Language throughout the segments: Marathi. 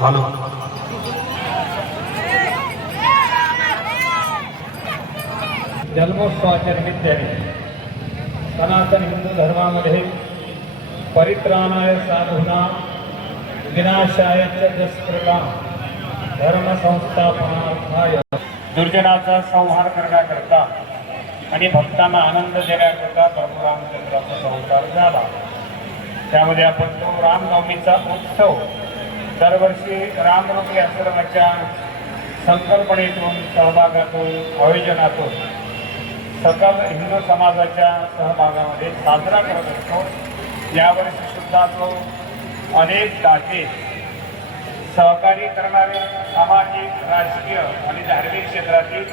हॅलो जन्मोत्सवाच्या निमित्ताने सनातन हिंदू धर्मामध्ये परित्राणाय साधूना विनाशाय च दुष्कृतां धर्म संस्थापनार्थाय दुर्जनाचा संहार करण्याकरता आणि भक्तांना आनंद देण्याकरता प्रभू रामचंद्राचा संसार झाला। त्यामध्ये आपण तो रामनवमीचा उत्सव दरवर्षी रामरूपी आश्रमाच्या संकल्पनेतून सहभागातून आयोजनातून सकल हिंदू समाजाच्या सहभागामध्ये साजरा करत असतो। यावर्षी सुद्धा तो अनेक दाते सहकारी करणारे सामाजिक राजकीय आणि धार्मिक क्षेत्रातील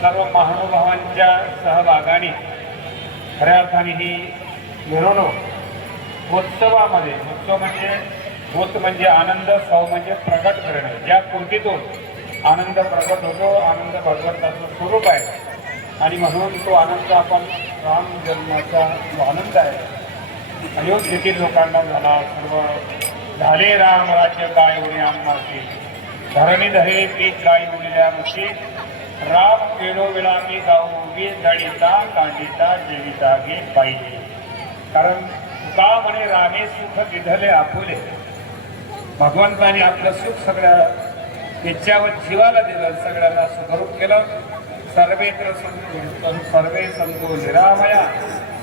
सर्व महानुभावांच्या सहभागाने खऱ्या अर्थाने ही मिरवणूक उत्सवामध्ये उत्सव म्हणजे आनंद, सौ म्हणजे प्रगट करणे, या कृतीतून आनंद प्रगट होतो। आनंद भगवंताचं स्वरूप आहे आणि म्हणून तो आनंद आपण राम जन्माचा जो आनंद आहे अयोध्येतील लोकांना झाला। सर्व झाले राम राज्य काय होणे आम्हासी धरणी धरे पीक काय होण्याच्या मशी राम केलो विलामी गाऊगी दळिता कांडिता जेविता गे पाहिजे। कारण का म्हणे रामे सुख दिधले आपुले, भगवंताने आपलं सुख सगळ्या त्याच्यावर जीवाला दिलं, सगळ्यांना सुखरूप केलं। सर्वेत्र सर्वे संतो निरामया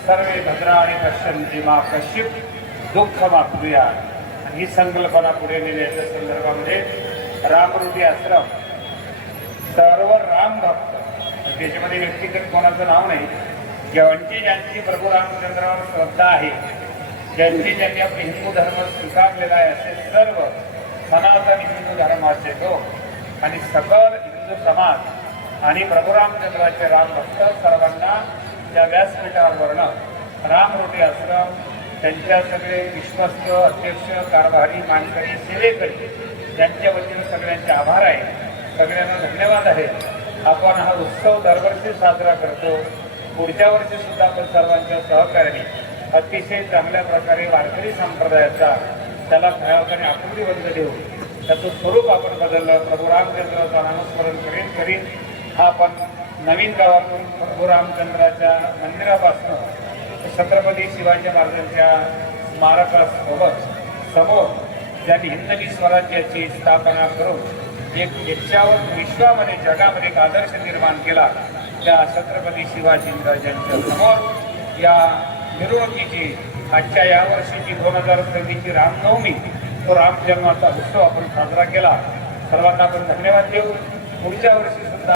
सर्वे भद्राणी पश्यन्ति मा कश्चित दुःख वापरूया। ही संकल्पना पुढे नेण्याच्या संदर्भामध्ये रामरूपी आश्रम सर्व राम भक्त, त्याच्यामध्ये व्यक्तिगत कोणाचं नाव नाही, ज्यांची प्रभू रामचंद्रावर श्रद्धा आहे, ज्यांनी आपले हिंदू धर्म स्वीकारलेला आहे, असे सर्व सनातन हिंदू धर्माचे लोक आणि सकल हिंदू समाज आणि प्रभू रामचंद्राचे राम भक्त सर्वांना त्या व्यासपीठावरनं रामरूपी आश्रम त्यांच्या सगळे विश्वस्त अध्यक्ष, कारभारी, मानकरी, सेवेकरी यांच्या वतीनं सगळ्यांचे आभार आहे, सगळ्यांना धन्यवाद आहे। आपण हा उत्सव दरवर्षी साजरा करतो। पुढच्या वर्षी सुद्धा आपण सर्वांच्या सहकार्याने अतिशय चांगल्या प्रकारे वारकरी संप्रदायाचा त्याला खऱ्या आकृतीबद्ध देऊ, त्याचं स्वरूप आपण बदललं। प्रभू रामचंद्राचं नामस्मरण करीन हा आपण नवीन गावातून प्रभू रामचंद्राच्या मंदिरापासून छत्रपती शिवाजी महाराजांच्या स्मारकासोबत समोर ज्यांनी हिंदवी स्वराज्याची स्थापना करून एक विश्वामध्ये जगामध्ये एक आदर्श निर्माण केला, त्या छत्रपती शिवाजी महाराजांच्या समोर या मिरवणुकीची आजच्या या वर्षीची 2023ची रामनवमी तो राम जन्माचा उत्सव आपण साजरा केला। सर्वांना आपण धन्यवाद देऊ। पुढच्या वर्षी सुद्धा